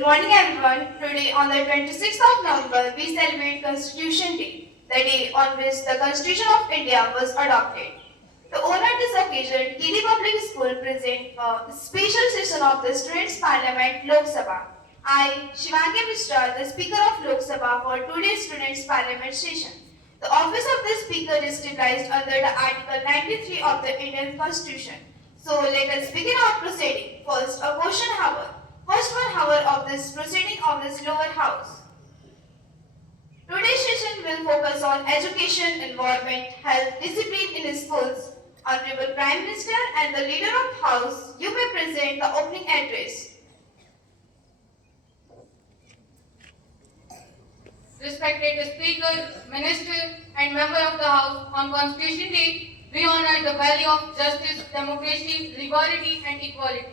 Good morning everyone. Today on the 26th of November, we celebrate Constitution Day, the day on which the Constitution of India was adopted. To honor this occasion, Kiri Public School present a special session of the Students' Parliament Lok Sabha. I, Shivangi Mishra, the Speaker of Lok Sabha for today's Students' Parliament session. The office of the Speaker is stipulated under the Article 93 of the Indian Constitution. So let us begin our proceeding. First, a question hour. First 1 hour of this proceeding of this lower house. Today's session will focus on education, environment, health, discipline in schools. Honorable Prime Minister and the Leader of House, you may present the opening address. Respected Speaker, Minister and Member of the House, on Constitution Day, we honor the value of justice, democracy, liberty and equality.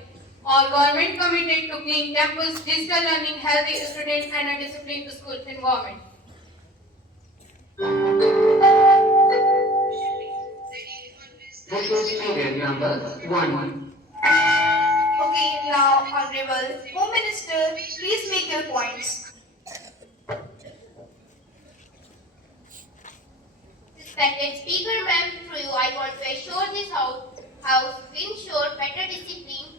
All government committed to clean campus, digital learning, healthy students and a disciplined school environment. This is period number 1. Okay, now Honorable Home Minister, please make your points. Respected Speaker, ma'am, through you, I want to assure this house will ensure better discipline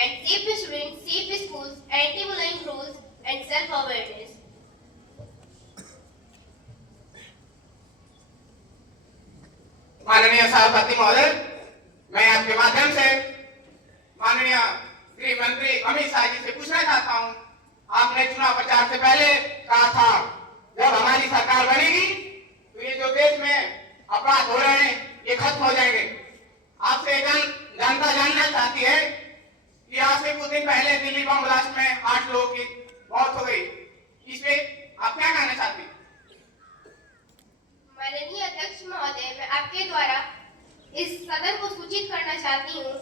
and safe students, safe schools, anti-bullying rules, and self-awareness. माननीय सभापति महोदय, मैं आपके माध्यम से माननीय गृह मंत्री अमित शाह जी से पूछना चाहता हूं, आपने चुनाव प्रचार से पहले कहा था जब हमारी सरकार बनेगी तो ये जो देश में अपराध हो रहे हैं ये खत्म हो जाएंगे। आपसे जनता जानना चाहती है कि आज से कुछ दिन पहले दिल्ली बम ब्लास्ट में 8 लोगों की मौत हो गई, इस पे आप क्या कहना चाहती हैं? माननीय अध्यक्ष महोदय, मैं आपके द्वारा इस सदन को सूचित करना चाहती हूँ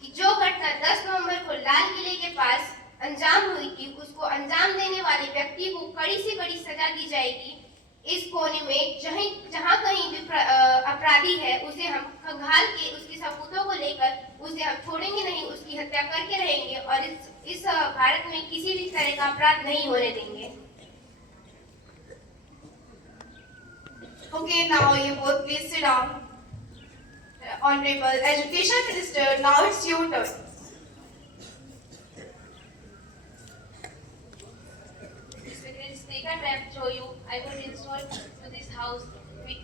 कि जो घटना 10 नवंबर को लाल किले के पास अंजाम हुई थी, उसको अंजाम देने वाले व्यक्ति को कड़ी से कड़ी सजा दी जाएगी। इस कोने में जहाँ कहीं भी अपराधी है उसे हम खंगाल के उसके सबूतों को लेकर उसे हम छोड़ेंगे नहीं, उसकी हत्या करके रहेंगे और इस भारत में किसी भी तरह का अपराध नहीं होने देंगे। Okay, now you both please sit down. Honorable Education Minister, now it's your turn. Respected Speaker, ma'am, through you, I would insert to this house, we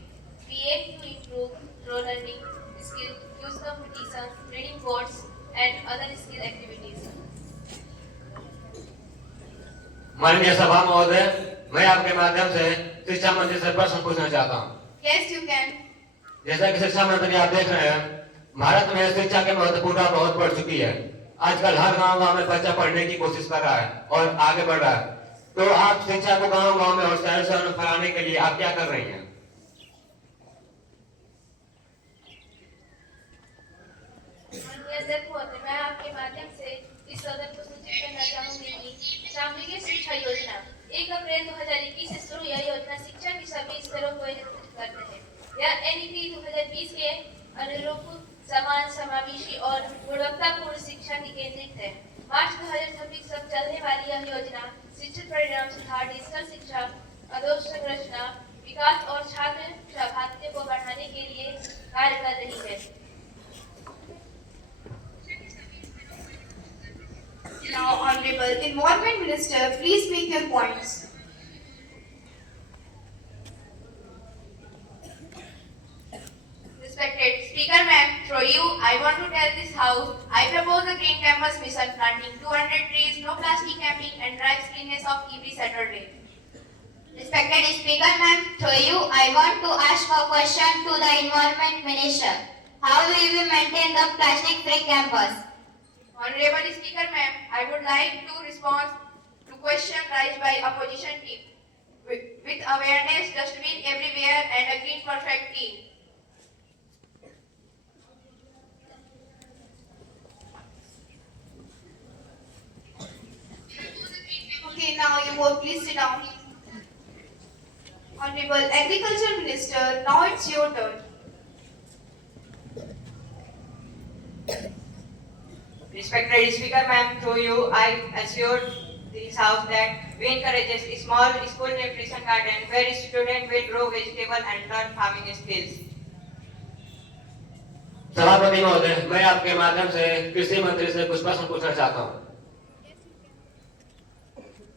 aim to improve through learning, skill, use competitions, reading boards, and other skill activities. माननीय सभा महोदय, मैं आपके माध्यम से शिक्षा मंत्री से प्रश्न पूछना चाहता हूँ। Yes, you can. जैसा कि शिक्षा मंत्री आप देख रहे हैं, भारत में शिक्षा की महत्वपूर्णता बहुत बढ़ चुकी है। आजकल हर गांव में बच्चा पढ़ने की कोशिश कर रहा है और आगे बढ़ रहा है। तो आप शिक्षा को गांव में और शहर शहर में फैलाने के लिए आप क्या कर रही हैं? माननीय अध्यक्ष महोदय, मैं आपके माध्यम से इस सदन को सूचित करना चाहूंगी कि सामूहिक शिक्षा योजना 1 अप्रैल 2021 से शुरू यह योजना शिक्षा के सभी स्तरों को एकत्रित करते हैं। यह एनईपी 2020 के अनुरूप समान, समावेशी और गुणवत्तापूर्ण शिक्षा की केंद्रित है। मार्च 2026 तक चलने वाली यह योजना शिक्षित परिणाम सुधार, डिजिटल शिक्षा, अधोसंरचना विकास और छात्र सहभागिता को बढ़ाने के लिए कार्य कर रही है। Now, Honorable Environment Minister, please make your points. Respected Speaker, ma'am, through you, I want to tell this house, I propose a green campus mission planting 200 trees, no plastic camping, and drive cleanliness of every Saturday. Respected Speaker, ma'am, through you, I want to ask a question to the Environment Minister. How will we maintain the plastic-free campus? Honorable Speaker, ma'am, I would like to respond to question raised by opposition team. With awareness, dustbin everywhere, and a green perfect team. Okay, now you both please sit down. Honorable Agriculture Minister, now it's your turn. Respected Speaker, ma'am, through you, I assure this house that we encourages a small school nutrition garden where students will grow vegetable and learn farming skills. सभापति महोदय, मैं आपके माध्यम से कृषि मंत्री से कुछ प्रश्न पूछना चाहता हूँ।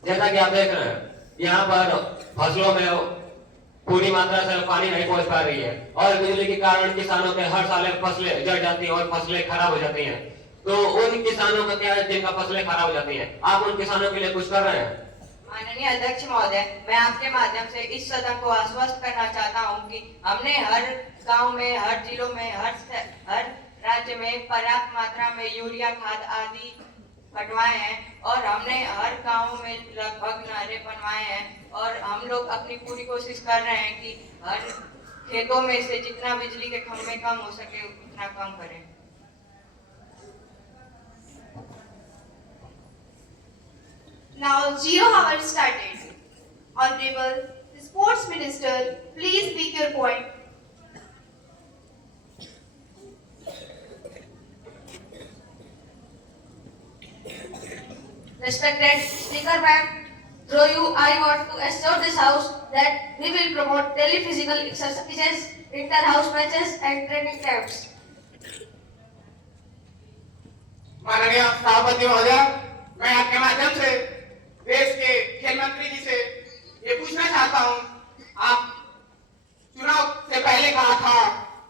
जैसा कि आप देख रहे हैं, यहाँ पर फसलों में पूरी मात्रा से पानी नहीं पहुंच पा रही है और बिजली के कारण किसानों के हर साल फसलें जड़ जाती हैं और फसलें खराब हो जाती हैं। तो उन किसानों का क्या है जिनका फसलें खराब हो जाती हैं, आप उन किसानों के लिए कुछ कर रहे हैं? माननीय अध्यक्ष महोदय, मैं आपके माध्यम से इस सदन को आश्वस्त करना चाहता हूं कि हमने हर गांव में, हर जिलों में, हर राज्य में पर्याप्त मात्रा में यूरिया खाद आदि बंटवाए हैं और हमने हर गांव में लगभग नाले बनवाए हैं और हम लोग अपनी पूरी कोशिश कर रहे हैं कि हर खेतों में से जितना बिजली के खंभे कम हो सके उतना कम करें। Now, 0 hour started. Honorable Sports Minister, please speak your point. Respected Speaker Ma'am, through you I want to assure this House that we will promote daily physical exercises, inter-house matches and training camps. माननीय सभापति महोदय, मैं आपके माध्यम से देश के खेल मंत्री जी से ये पूछना चाहता हूँ, आप चुनाव से पहले कहा था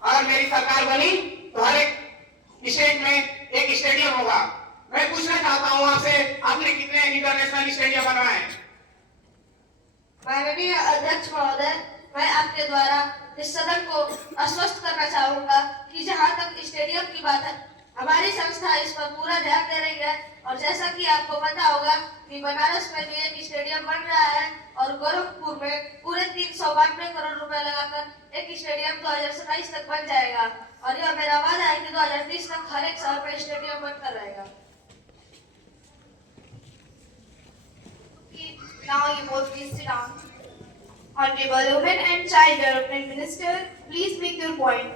अगर मेरी सरकार बनी तो हर एक स्टेट में एक स्टेडियम होगा। मैं पूछना चाहता हूँ आपसे, आपने कितने इंटरनेशनल स्टेडियम बनवाए हैं? माननीय अध्यक्ष महोदय, मैं आपके द्वारा इस सदन को आश्वस्त करना चाहूंगा कि जहां तक स्टेडियम की बात है, हमारी संस्था इस पर पूरा ध्यान दे रही है और जैसा कि आपको पता होगा कि बनारस में भी एक स्टेडियम बन रहा है और गोरखपुर में पूरे 392 करोड़ रुपए लगाकर एक स्टेडियम 2027 तक बन जाएगा और यह मेरा वादा है कि 2030 तक हर एक शहर में स्टेडियम बनकर रहेगा। Now you both please sit down. Honorable Women and Child Development Minister, please make your point.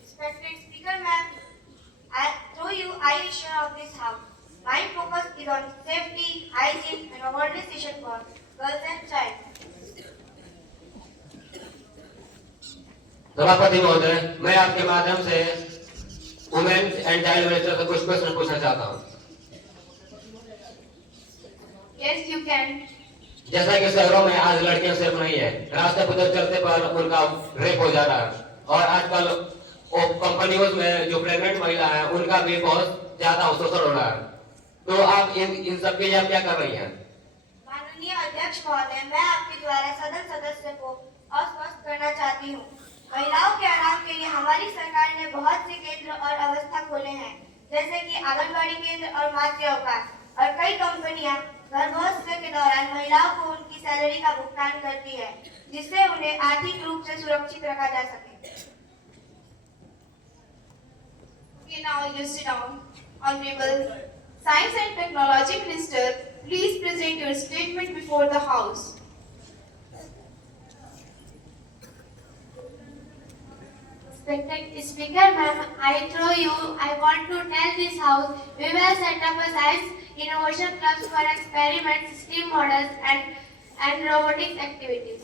Respected Speaker Ma'am, through you I assure of this House, my focus is on safety, hygiene and organization for girls and child. सभापति महोदय, मैं आपके माध्यम से women and child welfare से कुछ प्रश्न पूछना चाहता हूँ। Yes, you can. जैसा कि शहरों में आज लड़कियां सिर्फ नहीं है, रास्ते पर चलते पर उनका रेप हो जा रहा है और आजकल कंपनियों में जो प्रेग्नेंट महिला है उनका भी बहुत ज्यादा शोषण हो रहा है। तो आप इन सब के लिए आप क्या कर रही हैं? माननीय अध्यक्ष महोदय, मैं आपके द्वारा सदन सदस्य को आश्वस्त करना चाहती हूँ। महिलाओं के आराम के लिए हमारी सरकार ने बहुत से केंद्र और अवस्था खोले हैं, जैसे कि आंगनबाड़ी केंद्र और मातृ अवकाश, और कई कंपनियां गर्भावस्था के दौरान महिलाओं को उनकी सैलरी का भुगतान करती है, जिससे उन्हें आर्थिक रूप से सुरक्षित रखा जा सके। Okay, now you sit down. Honorable Science and Technology Minister, please present your statement before the House. Respected Speaker Ma'am, through you, I want to tell this House we will set up a science innovation clubs for experiments, STEAM models and robotics activities.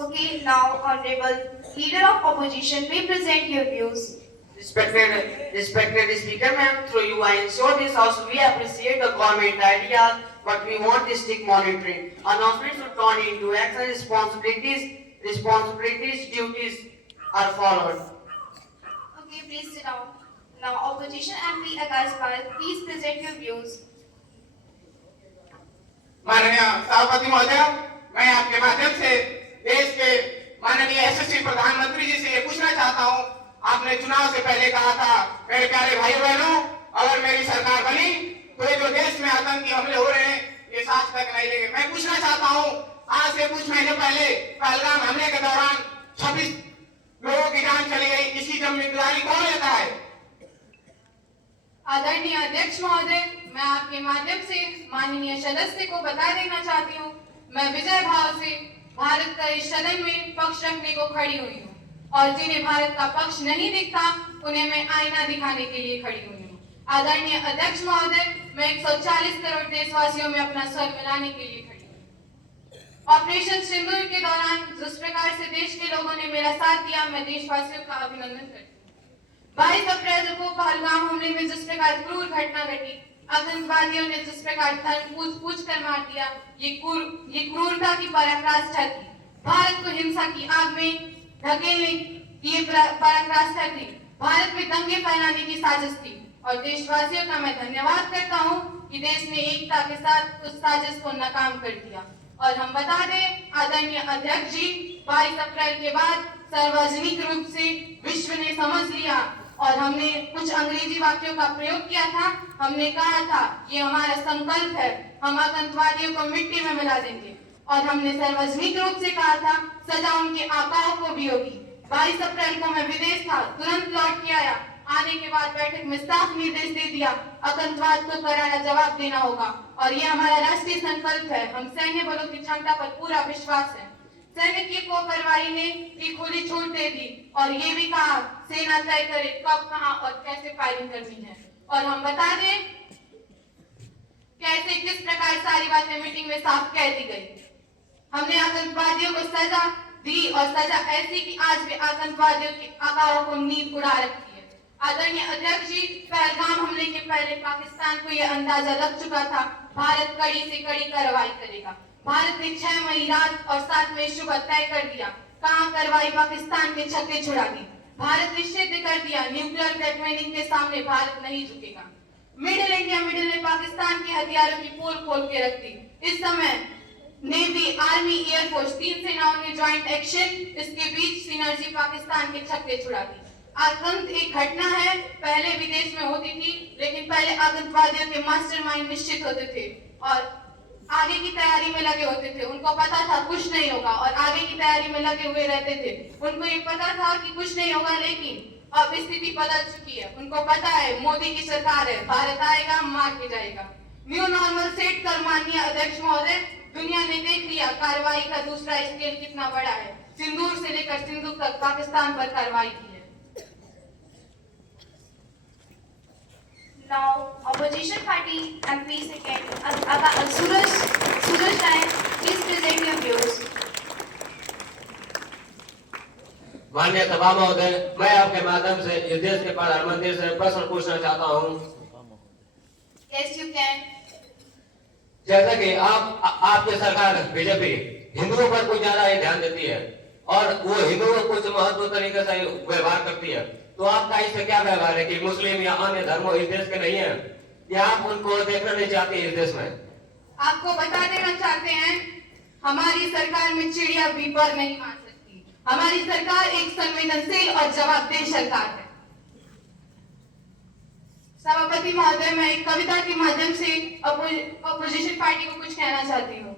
Okay, now Honorable Leader of Opposition may present your views. Respected Speaker Ma'am, through you I ensure this House we appreciate the government ideas, but we want the strict monitoring. Announcements should turn into action. Responsibilities, duties are followed. Okay, please sit down. Now Opposition MP Akash Pal, please present your views. माननीय सभापति महोदय, मैं आपके माध्यम से देश के माननीय यशस्वी प्रधानमंत्री जी से ये पूछना चाहता हूँ, आपने चुनाव से पहले कहा था मेरे प्यारे भाई बहनों, अगर मेरी सरकार बनी तो ये जो देश में आतंकी हमले हो रहे हैं ये सांस तक नहीं लेंगे। मैं पूछना चाहता हूँ, आज से कुछ महीने पहले पहलगाम हमले के दौरान 26 लोगों की जान चली गई, इसकी जिम्मेदारी कौन लेता है? आदरणीय अध्यक्ष महोदय, मैं आपके माध्यम से माननीय सदस्य को बता देना चाहती हूँ, मैं विजय भाव से भारत का इस सदन में पक्ष रखने को खड़ी हुई हूँ, और जिन्हें भारत का पक्ष नहीं दिखता उन्हें मैं आईना दिखाने के लिए खड़ी हुई हूँ। आदरणीय अध्यक्ष महोदय, मैं 140 करोड़ देशवासियों में अपना स्वर मिलाने के लिए खड़ी हूँ। ऑपरेशन सिंदूर के दौरान जिस प्रकार से देश के लोगों ने मेरा साथ दिया, मैं देशवासियों का अभिनंदन करती हूँ। 22 अप्रैल को पहलगाम हमले में जिस प्रकार क्रूर घटना घटी, आतंकवादियों ने जिस प्रकार धर्म पूछ कर मार दिया, ये क्रूरता की पराकाष्ठा थी। भारत को हिंसा की आग में धकेलने की ये पराकाष्ठा थी। भारत में दंगे फैलाने की साजिश थी, और देशवासियों का मैं धन्यवाद करता हूँ कि देश ने एकता के साथ उस साजिश को नाकाम कर दिया। और हम बता दें आदरणीय अध्यक्ष जी, 22 अप्रैल के बाद सार्वजनिक रूप से विश्व ने समझ लिया, और हमने कुछ अंग्रेजी वाक्यों का प्रयोग किया था। हमने कहा था ये हमारा संकल्प है, हम आतंकवादियों को मिट्टी में मिला देंगे, और हमने सार्वजनिक रूप से कहा था सजा उनके आकाओं को भी होगी। 22 अप्रैल को मैं विदेश था, तुरंत लौट के आया। आने के बाद बैठक में साफ निर्देश दे दिया, आतंकवाद को करारा जवाब देना होगा, और ये हमारा राष्ट्रीय संकल्प है। हम सैन्य बलों की क्षमता पर पूरा विश्वास है। सैनिक को कार्रवाई ने की खुली छूट दे दी, और ये भी कहा सेना तय करे कब, कहां और कैसे फायरिंग करनी है। और हम बता दें कैसे किस प्रकार सारी बातें मीटिंग में साफ कह दी गई। हमने आतंकवादियों को सजा दी, और सजा ऐसी कि आज भी आतंकवादियों की आकाओं को नींद उड़ा रखी है। आदरणीय अध्यक्ष जी, पहलगाम हमले के पहले पाकिस्तान को यह अंदाजा लग चुका था भारत कड़ी से कड़ी कार्रवाई करेगा। भारत ने 6 मई रात और 7 मई सुबह तय कर दिया, कहां कार्रवाई पाकिस्तान के छक्के छुड़ा दी। भारत ने सिद्ध कर दिया न्यूक्लियर थ्रेटनिंग के सामने भारत नहीं झुकेगा। मिडिल इंडिया मिडिल ने पाकिस्तान के हथियारों की पोल खोल के रख दी। इस समय नेवी, आर्मी, एयरफोर्स 3 सेनाओं ने ज्वाइंट एक्शन, इसके बीच सिनर्जी पाकिस्तान के छक्के छुड़ा दी। आतंक एक घटना है, पहले विदेश में होती थी, लेकिन पहले आतंकवादियों के मास्टरमाइंड निश्चित होते थे और आगे की तैयारी में लगे होते थे। उनको पता था कुछ नहीं होगा, और आगे की तैयारी में लगे हुए रहते थे। उनको ये पता था कि कुछ नहीं होगा, लेकिन अब स्थिति बदल चुकी है। उनको पता है मोदी की सरकार है, भारत आएगा, मार के जाएगा। न्यू नॉर्मल सेट कर माननीय अध्यक्ष महोदय, दुनिया ने देख लिया कार्रवाई का दूसरा स्केल कितना बड़ा है। सिंदूर से लेकर सिंधु तक पाकिस्तान पर कार्रवाई की है। Now, opposition party MP second Suraj Rai, please present your views. माननीय सभा महोदय, मैं आपके माध्यम से इस देश के प्रधानमंत्री से प्रश्न पूछना चाहता हूँ। Yes, you can. जैसा कि आपकी सरकार बीजेपी हिंदुओं पर कुछ ज्यादा ही ध्यान देती है, और वो हिंदुओं को कुछ महत्व तरीके से व्यवहार करती है, तो आपका इससे क्या व्यवहार है कि मुस्लिम या अन्य धर्म इस देश के नहीं है, या आप उनको देखना नहीं चाहते इस देश में? आपको बता देना चाहते हैं, हमारी सरकार में चिड़िया भी पर नहीं मार सकती। हमारी सरकार एक संवेदनशील और जवाबदेह सरकार है। सभापति महोदय, मैं एक कविता के माध्यम से अपोजिशन पार्टी को कुछ कहना चाहती हूँ।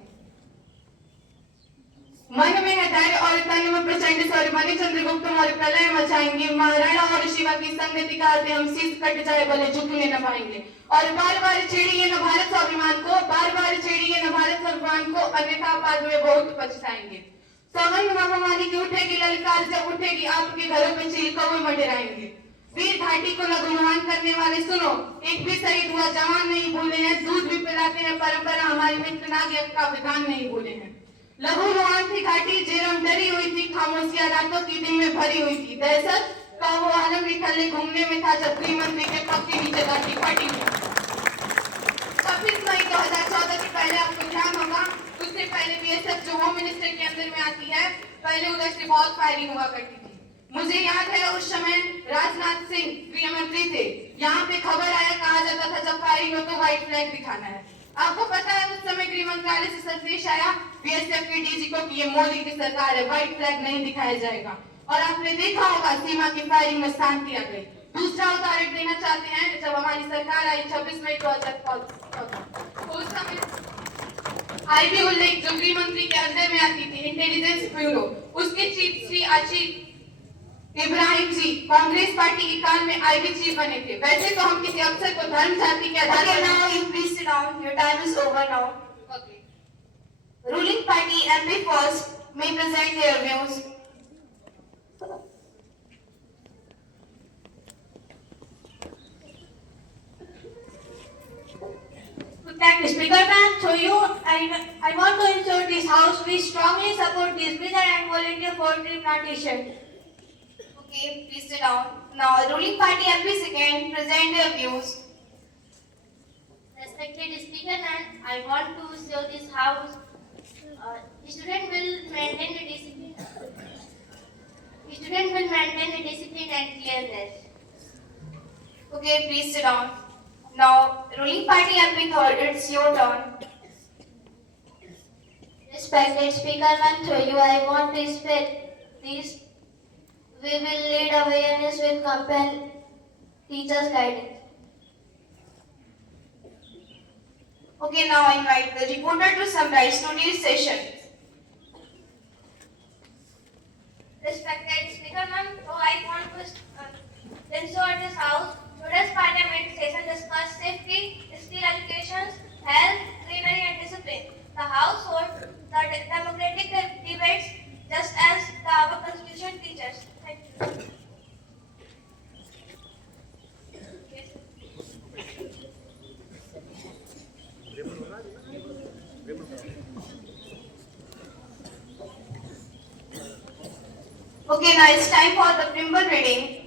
मन में है धैर्य और तन में प्रचंड स्वर, मणि चंद्रगुप्त मौर्य प्रलय मचाएंगे। महाराणा और शिवा की संगति का हम शीश कट जाए भले झुकने न पाएंगे। और बार बार छेड़िए न भारत स्वाभिमान को, बार बार छेड़िए न भारत स्वाभिमान को, अन्यथा बाद में बहुत पछताएंगे। सौगंध महामारी की उठेगी ललकार, जब उठेगी आपके घरों में चील कौवे मंडराएंगे। वीर घाटी को लघुमान करने वाले सुनो, एक भी शहीद हुआ जवान नहीं भूले हैं। दूध भी पिलाते हैं परंपरा, हमारी मित्र नाग का विधान नहीं भूले हैं। लघुमान थी घाटी, जेरम डरी हुई थी, खामोशियां रातों की दिन में भरी हुई थी। दहशत का वो आलम निकलने घूमने में था, जब गृह मंत्री के पग के नीचे घाटी फटी हुई। 26 मई 2014 के पहले आपको ध्यान होगा, उससे पहले बीएसएफ जो होम मिनिस्टर के अंदर में आती है, पहले उधर से बहुत फायरिंग हुआ करती थी। मुझे याद है उस समय राजनाथ सिंह गृह मंत्री थे। यहाँ पे खबर आया, कहा जाता था जब फायरिंग हो तो व्हाइट फ्लैग दिखाना है। आपको पता है उस समय गृह मंत्रालय से संदेश आया बीएसएफ के डीजी को कि ये मोदी की सरकार है, व्हाइट फ्लैग नहीं दिखाया जाएगा। और आपने देखा होगा सीमा की फायरिंग में शांति आ गई। दूसरा उदाहरण देना चाहते हैं, जब हमारी सरकार आई 26 मई 2014, उस समय आईबी उल्लेख जो गृह मंत्री के अंदर में आती थी, इंटेलिजेंस ब्यूरो, उसके चीफ श्री आशिक इब्राहिम जी कांग्रेस पार्टी के काल में आईबी चीफ बने थे। वैसे तो हम किसी अफसर को धर्म जाति के आधार पर Now you please sit down. Your time is over now. Okay. Ruling party MP first, may present their views. Thank you, Speaker Ma'am. Through you, I want to ensure this House we strongly support this bill and volunteer for tree plantation. Okay, please sit down. Now, ruling party MP second present their views. Respected Speaker Ma'am, I want to show this House student will maintain the discipline. Student will maintain the discipline and clearness. Okay, please sit down. Now, ruling party MP third, it's your turn. Respected Speaker Ma'am, through you, I want to spread this. We will lead awareness with compel teachers' guidance. Okay, now I invite the reporter to summarize today's session. Respected Speaker Ma'am, so I want to ensure this House today's Parliament session discussed safety, skill education, health, greenery and discipline. The House holds the democratic debates just as our Constitution teaches. Thank you. Okay, now it's time for the preamble reading.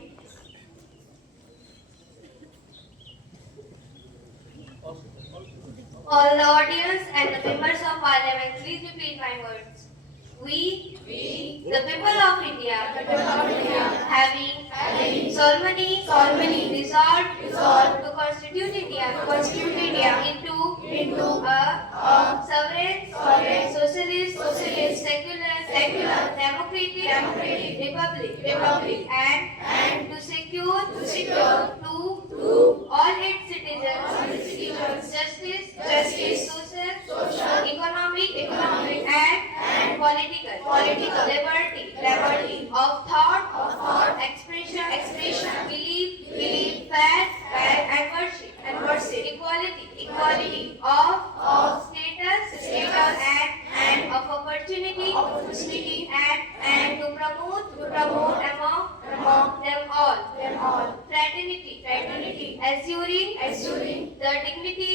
All the audience and the members of Parliament, please repeat my words. We, the people of India, having solemnly resolved to constitute India into a sovereign, socialist, secular, democratic republic, and to secure to all its citizens justice, social, economic, and political liberty of thought, expression, belief, faith, and worship, equality of status, and of opportunity, and to promote among them all fraternity, assuring the dignity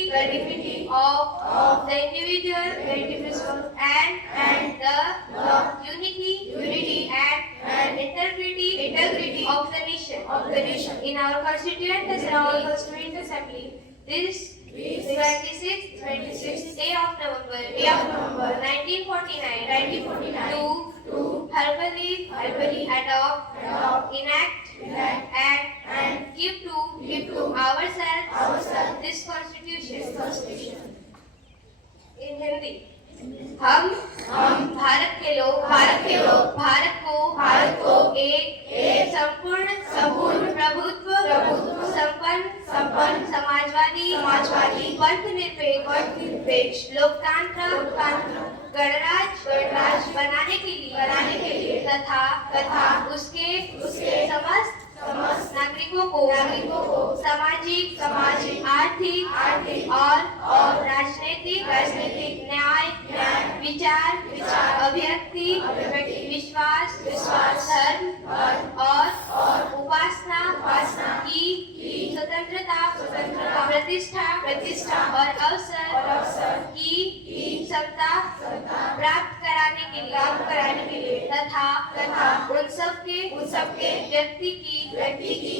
of the individual and the unity and integrity of the nation. In our Constituent Assembly, this 26th day of November 1949 to verbally adopt, enact and give to ourselves this Constitution. In Hindi, हम भारत के लोग भारत को एक संपूर्ण प्रभुत्व संपन्न समाजवादी पंथ निरपेक्ष लोकतंत्र गणराज्य बनाने के लिए तथा उसके समस्त नागरिकों को सामाजिक आर्थिक और राजनीतिक न्याय विचार अभिव्यक्ति विश्वास धर्म और उपासना की स्वतंत्रता प्रतिष्ठा और अवसर की क्षमता प्राप्त कराने के लिए तथा उन सबके व्यक्ति की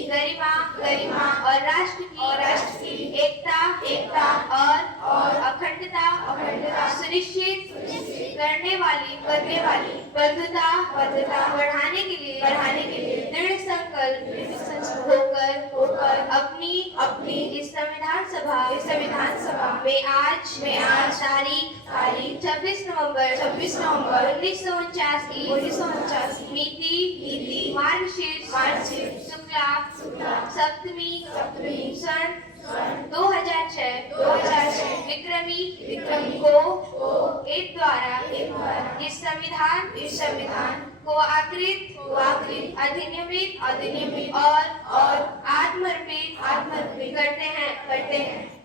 गरिमा और राष्ट्र की एकता और अखंडता सुनिश्चित करने वाली बंधुता बढ़ाने के लिए दृढ़ संकल्प होकर अपनी इस संविधान सभा में आज तारीख 26 नवंबर 1949 मिति मार्गशीर्ष शुक्ला सप्तमी सन 2006 विक्रमी को एक द्वारा इस संविधान को आकृत अधिनियमित और आत्मर्पित करते हैं